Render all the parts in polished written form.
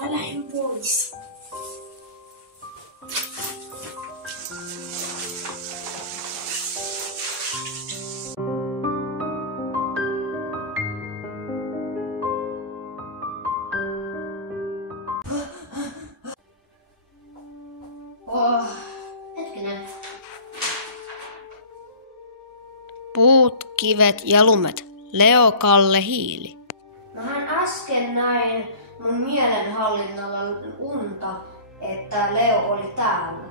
Mä lähden pois. Hetkinen. Puut, kivet ja lumet. Leo Kalle Hiili. Mähän äsken näin mun mielenhallinnalla unta, että Leo oli täällä.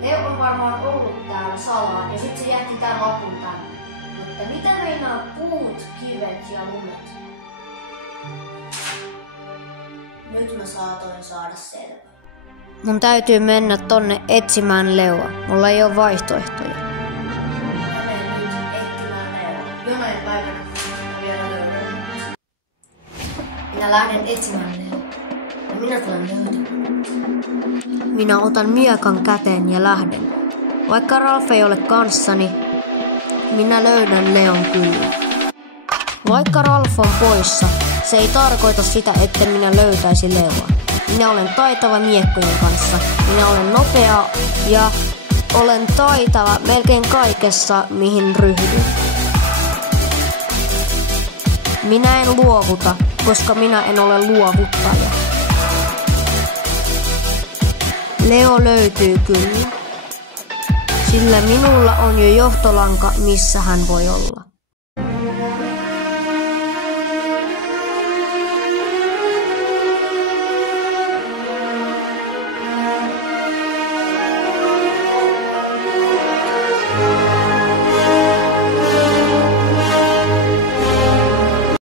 Leo on varmaan ollut täällä salaa ja sitten se jätti tän lapun tänne. Mutta mitä meinaa puut, kivet ja lumet? Nyt mä saatoin saada selvää. Mun täytyy mennä tonne etsimään Leoa. Mulla ei ole vaihtoehtoja. Mä menen nyt etsimään Leoa. Jonain päivänä mä vielä löydän. Minä lähden etsimään Leoa. Ja minä tulen löytämään. Minä otan miekan käteen ja lähden. Vaikka Ralf ei ole kanssani, minä löydän Leon kyllä. Vaikka Ralf on poissa, se ei tarkoita sitä, että minä löytäisi Leoa. Minä olen taitava miekkojen kanssa. Minä olen nopea ja olen taitava melkein kaikessa, mihin ryhdyn. Minä en luovuta, koska minä en ole luovuttaja. Leo löytyy kyllä, sillä minulla on jo johtolanka, missä hän voi olla.